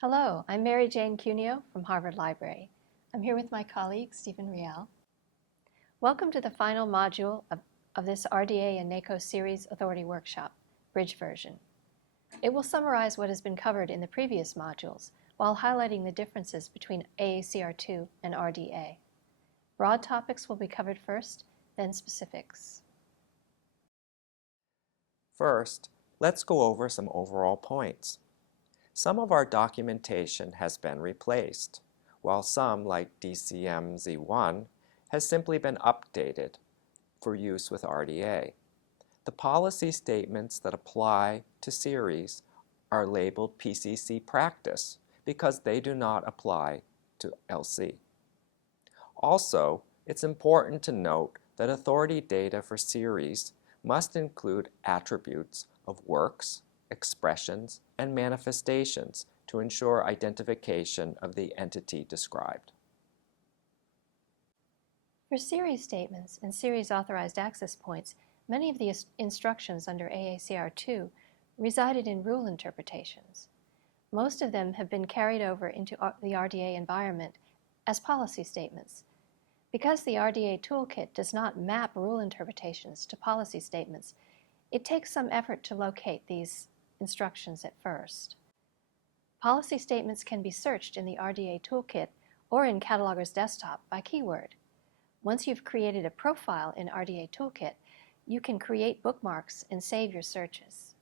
Hello, I'm Mary Jane Cuneo from Harvard Library. I'm here with my colleague, Stephen Riel. Welcome to the final module of this RDA and NACO Series Authority Workshop, Bridge Version. It will summarize what has been covered in the previous modules while highlighting the differences between AACR2 and RDA. Broad topics will be covered first, then specifics. First, let's go over some overall points. Some of our documentation has been replaced, while some, like DCM-Z1, has simply been updated for use with RDA. The policy statements that apply to series are labeled PCC practice because they do not apply to LC. Also, it's important to note that authority data for series must include attributes of works, expressions, and manifestations to ensure identification of the entity described. For series statements and series authorized access points, many of the instructions under AACR2 resided in rule interpretations. Most of them have been carried over into the RDA environment as policy statements. Because the RDA toolkit does not map rule interpretations to policy statements, it takes some effort to locate these instructions at first. Policy statements can be searched in the RDA toolkit or in Cataloger's desktop by keyword. Once you've created a profile in RDA toolkit, you can create bookmarks and save your searches.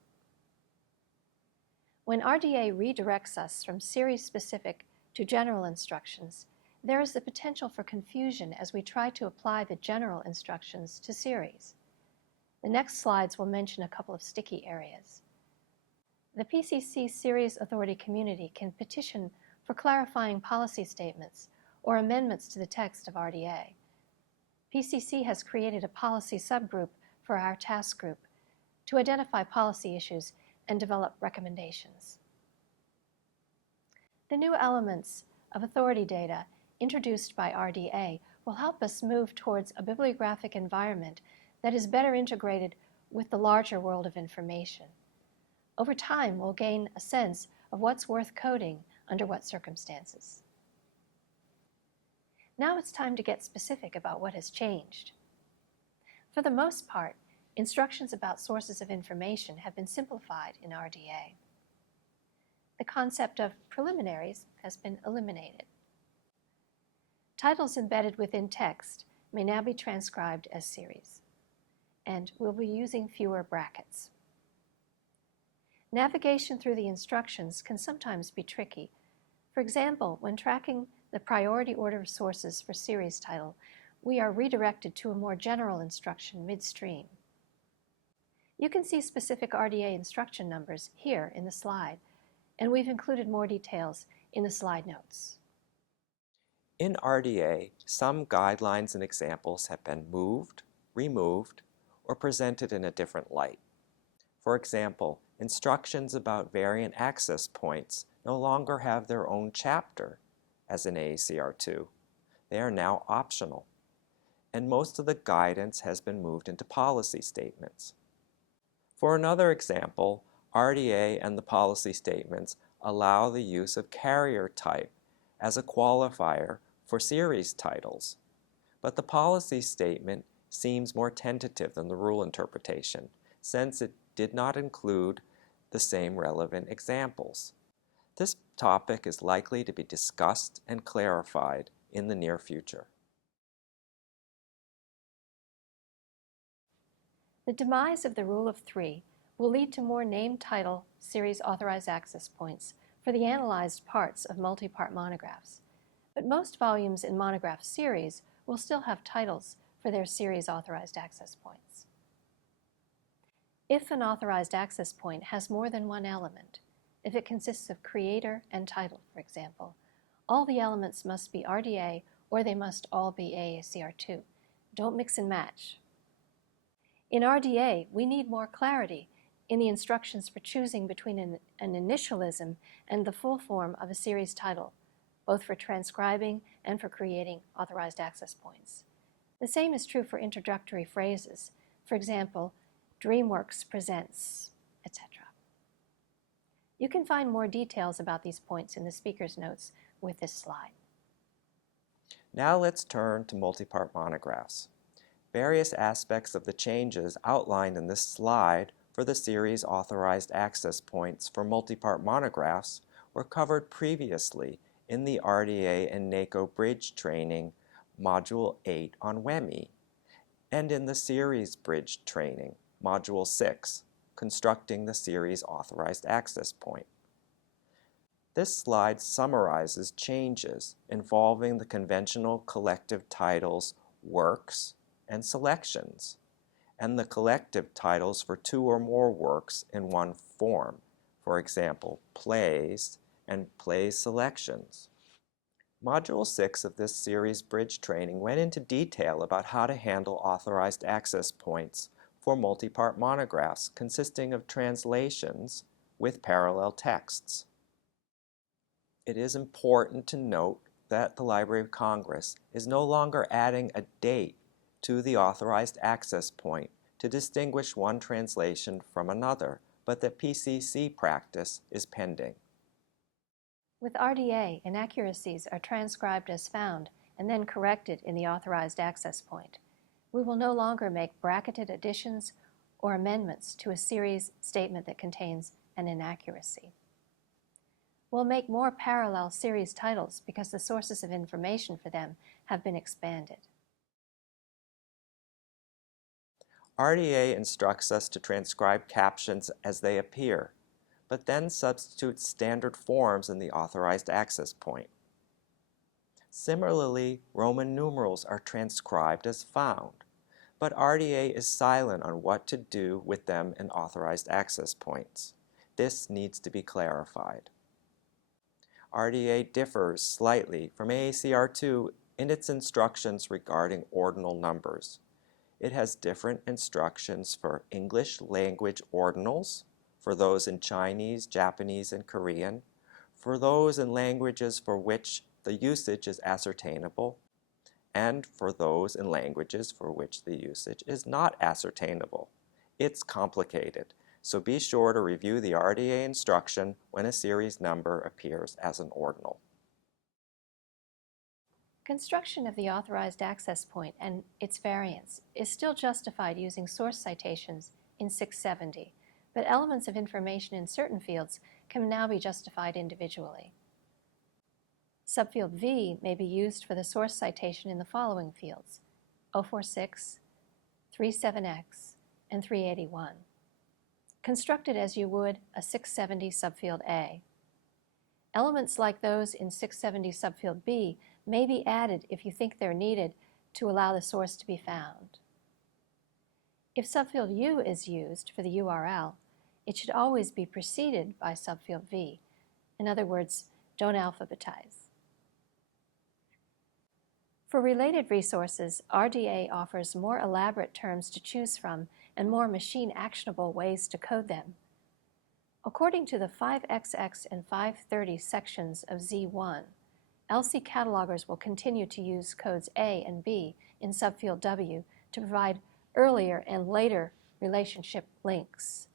When RDA redirects us from series-specific to general instructions, there is the potential for confusion as we try to apply the general instructions to series. The next slides will mention a couple of sticky areas. The PCC Series Authority community can petition for clarifying policy statements or amendments to the text of RDA. PCC has created a policy subgroup for our task group to identify policy issues and develop recommendations. The new elements of authority data introduced by RDA will help us move towards a bibliographic environment that is better integrated with the larger world of information. Over time, we'll gain a sense of what's worth coding under what circumstances. Now it's time to get specific about what has changed. For the most part, instructions about sources of information have been simplified in RDA. The concept of preliminaries has been eliminated. Titles embedded within text may now be transcribed as series, and we'll be using fewer brackets. Navigation through the instructions can sometimes be tricky. For example, when tracking the priority order of sources for series title, we are redirected to a more general instruction midstream. You can see specific RDA instruction numbers here in the slide, and we've included more details in the slide notes. In RDA, some guidelines and examples have been moved, removed, or presented in a different light. For example, instructions about variant access points no longer have their own chapter, as in AACR2. They are now optional, and most of the guidance has been moved into policy statements. For another example, RDA and the policy statements allow the use of carrier type as a qualifier for series titles, but the policy statement seems more tentative than the rule interpretation, since it did not include the same relevant examples. This topic is likely to be discussed and clarified in the near future. The demise of the rule of three will lead to more name title series authorized access points for the analyzed parts of multi-part monographs. But most volumes in monograph series will still have titles for their series authorized access points. If an authorized access point has more than one element, if it consists of creator and title, for example, all the elements must be RDA or they must all be AACR2. Don't mix and match. In RDA, we need more clarity in the instructions for choosing between an initialism and the full form of a series title, both for transcribing and for creating authorized access points. The same is true for introductory phrases. For example, DreamWorks presents, etc. You can find more details about these points in the speaker's notes with this slide. Now let's turn to multi-part monographs. Various aspects of the changes outlined in this slide for the series authorized access points for multi-part monographs were covered previously in the RDA and NACO Bridge Training Module 8 on WEMI, and in the Series Bridge Training Module 6, Constructing the Series Authorized Access Point. This slide summarizes changes involving the conventional collective titles works and selections, and the collective titles for two or more works in one form, for example, plays and plays selections. Module 6 of this series bridge training went into detail about how to handle authorized access points for multi-part monographs consisting of translations with parallel texts. It is important to note that the Library of Congress is no longer adding a date to the authorized access point to distinguish one translation from another, but that PCC practice is pending. With RDA, inaccuracies are transcribed as found and then corrected in the authorized access point. We will no longer make bracketed additions or amendments to a series statement that contains an inaccuracy. We'll make more parallel series titles because the sources of information for them have been expanded. RDA instructs us to transcribe captions as they appear, but then substitutes standard forms in the authorized access point. Similarly, Roman numerals are transcribed as found, but RDA is silent on what to do with them in authorized access points. This needs to be clarified. RDA differs slightly from AACR2 in its instructions regarding ordinal numbers. It has different instructions for English language ordinals, for those in Chinese, Japanese, and Korean, for those in languages for which the usage is ascertainable, and for those in languages for which the usage is not ascertainable. It's complicated, so be sure to review the RDA instruction when a series number appears as an ordinal. Construction of the authorized access point and its variants is still justified using source citations in 670, but elements of information in certain fields can now be justified individually. Subfield V may be used for the source citation in the following fields: 046, 37X, and 381. Constructed as you would a 670 subfield A. Elements like those in 670 subfield B may be added if you think they're needed to allow the source to be found. If subfield U is used for the URL, it should always be preceded by subfield V. In other words, don't alphabetize. For related resources, RDA offers more elaborate terms to choose from and more machine-actionable ways to code them. According to the 5XX and 530 sections of Z1, LC catalogers will continue to use codes A and B in subfield W to provide earlier and later relationship links.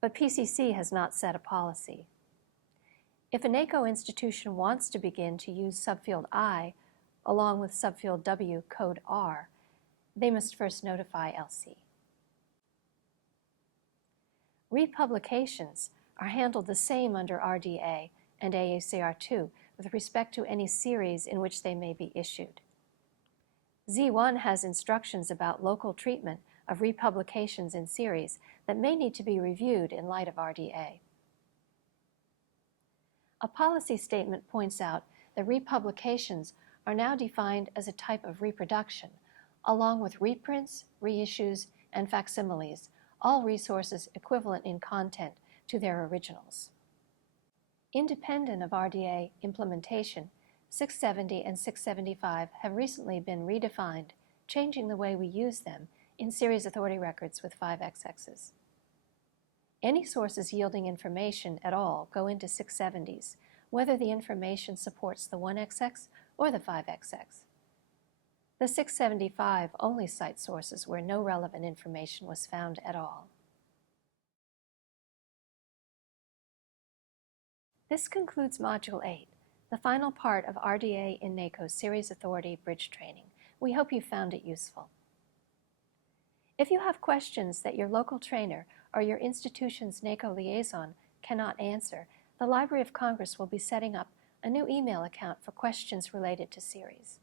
But PCC has not set a policy. If a NACO institution wants to begin to use subfield I along with subfield W code R, they must first notify LC. Republications are handled the same under RDA and AACR2 with respect to any series in which they may be issued. Z1 has instructions about local treatment of republications in series that may need to be reviewed in light of RDA. A policy statement points out that republications are now defined as a type of reproduction, along with reprints, reissues, and facsimiles, all resources equivalent in content to their originals. Independent of RDA implementation, 670 and 675 have recently been redefined, changing the way we use them in series authority records with 5XXs. Any sources yielding information at all go into 670s, whether the information supports the 1XX or the 5XX. The 675 only cites sources where no relevant information was found at all. This concludes Module 8, the final part of RDA in NACO's Series Authority Bridge Training. We hope you found it useful. If you have questions that your local trainer or your institution's NACO liaison cannot answer, the Library of Congress will be setting up a new email account for questions related to Series.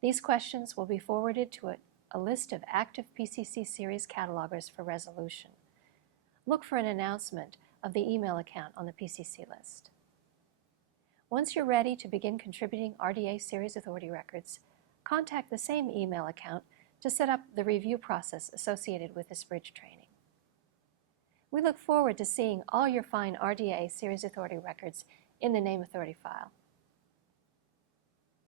These questions will be forwarded to a list of active PCC Series catalogers for resolution. Look for an announcement of the email account on the PCC list. Once you're ready to begin contributing RDA Series Authority records, contact the same email account to set up the review process associated with this bridge training. We look forward to seeing all your fine RDA Series Authority records in the Name Authority file.